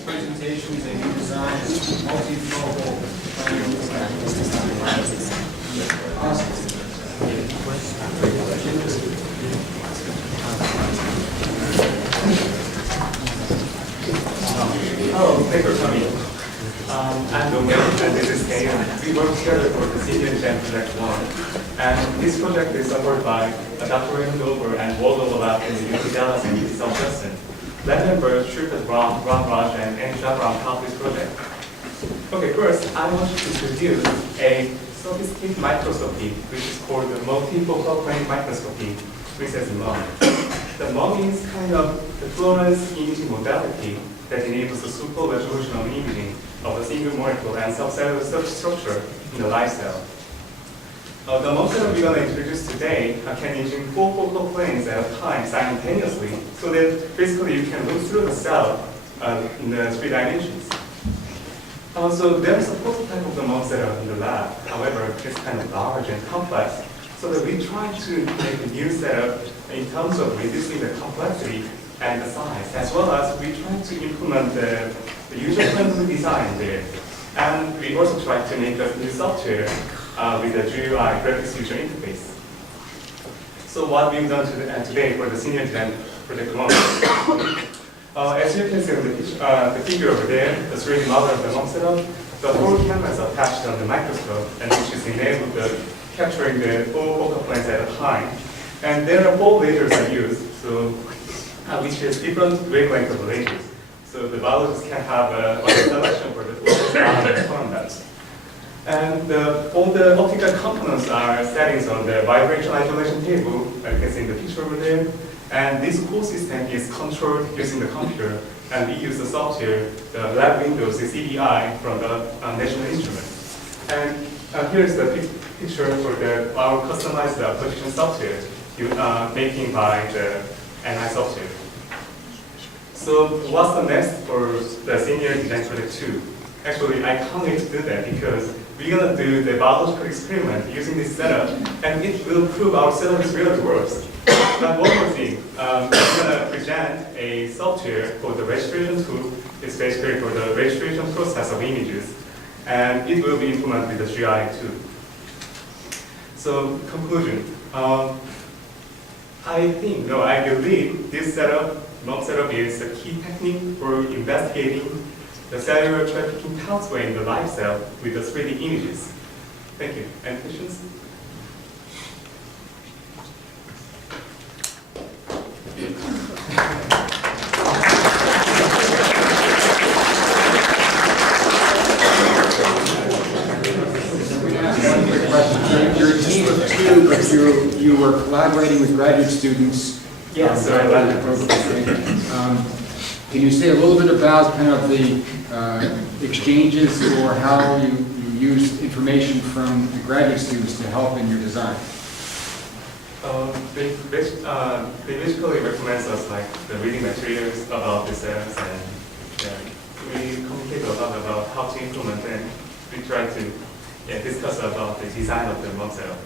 next presentation is a new design of multifocal Hello, thanks for coming. I'm Dong and this is Kay. We work together for the Senior Design Project 1. And this project is supported by Dr. Dover and Waldo Lab in the UC Dallas and UC South Boston. Lab members Shripad Ram, Raj, and Shahram helped this project. Okay, first, I want to introduce a sophisticated microscopy, which is called the multifocal plane microscopy, which is MUM. The MUM is kind of the fluorescence imaging modality that enables the super resolution of imaging of a single molecule and subcellular substructure in the live cell. The MUM that we're going to introduce today can image 4 focal planes at a time simultaneously, so that basically you can look through the cell in the 3 dimensions. So there's a prototype of the MUM setup in the lab. However, it's kind of large and complex, so that we try to make a new setup in terms of reducing the complexity and the size, as well as we try to implement the user-friendly design there. And we also try to make a new software with the GUI graphics user interface. So what we've done today for the Senior Design Project 1. As you can see on the figure over there, the 3D model of the MUM setup, the 4 cameras are attached on the microscope, and which is enabled capturing the 4 focal planes at a time. And there are 4 lasers are used, so which is different wavelength of the lasers. So the biologists can have a selection for the fluorescence. And all the optical components are settings on the vibration isolation table, like you can see in the picture over there. And this whole system is controlled using the computer, and we use the software, the lab Windows, the CDI from the National Instrument. And here's the picture for our customized position software making by the NI software. So what's the next for the Senior Design Project 2? Actually, I can't wait to do that because we're going to do the biological experiment using this setup, and it will prove our setup really works. But one more thing, we're going to present a software called the registration tool. It's basically for the registration process of images, and it will be implemented with the GI too. So conclusion, I believe this MUM setup is a key technique for investigating the cellular trafficking pathway in the live cell with the 3D images. Thank you. Any questions? You're a team of 2, but you were collaborating with graduate students. Yes, the program. Can you say a little bit about kind of the exchanges or how you use information from the graduate students to help in your design? They basically recommend us like the reading materials about the cells, and we communicate a lot about how to implement them. We try to discuss about the design of the MUM setup.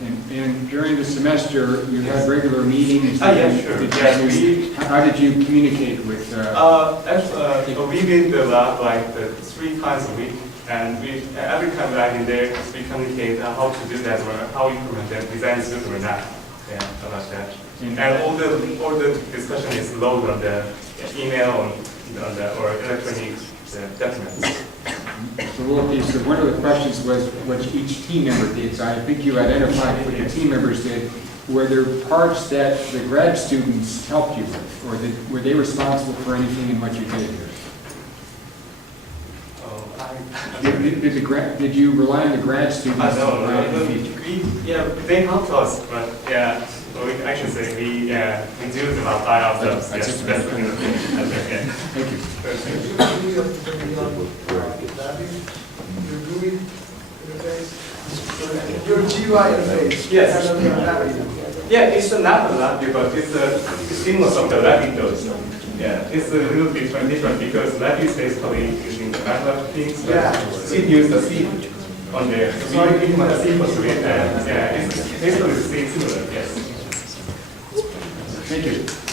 And during the semester, you had regular meetings. Yeah, sure. How did you communicate with? We did the lab like 3 times a week, and every time I'm in there, we communicate how to do that or how we implement that design is good or not. Yeah, about that. And all the discussion is loaded on the email or electronic documents. So one of the questions was what each team member did. So I think you identified what the team members did. Were there parts that the grad students helped you with, or were they responsible for anything in what you did here? Did you rely on the grad students? No, they helped us, but I can say we do it by ourselves. Yes, that's the thing. Thank you. Your GUI interface. Yes. Yeah, it's not a lab, but it's similar of the lab Windows. Yeah, it's a little bit different because lab is basically using the MATLAB things. It uses the C on there. So we implement the C for it, and it's basically similar. Yes. Thank you.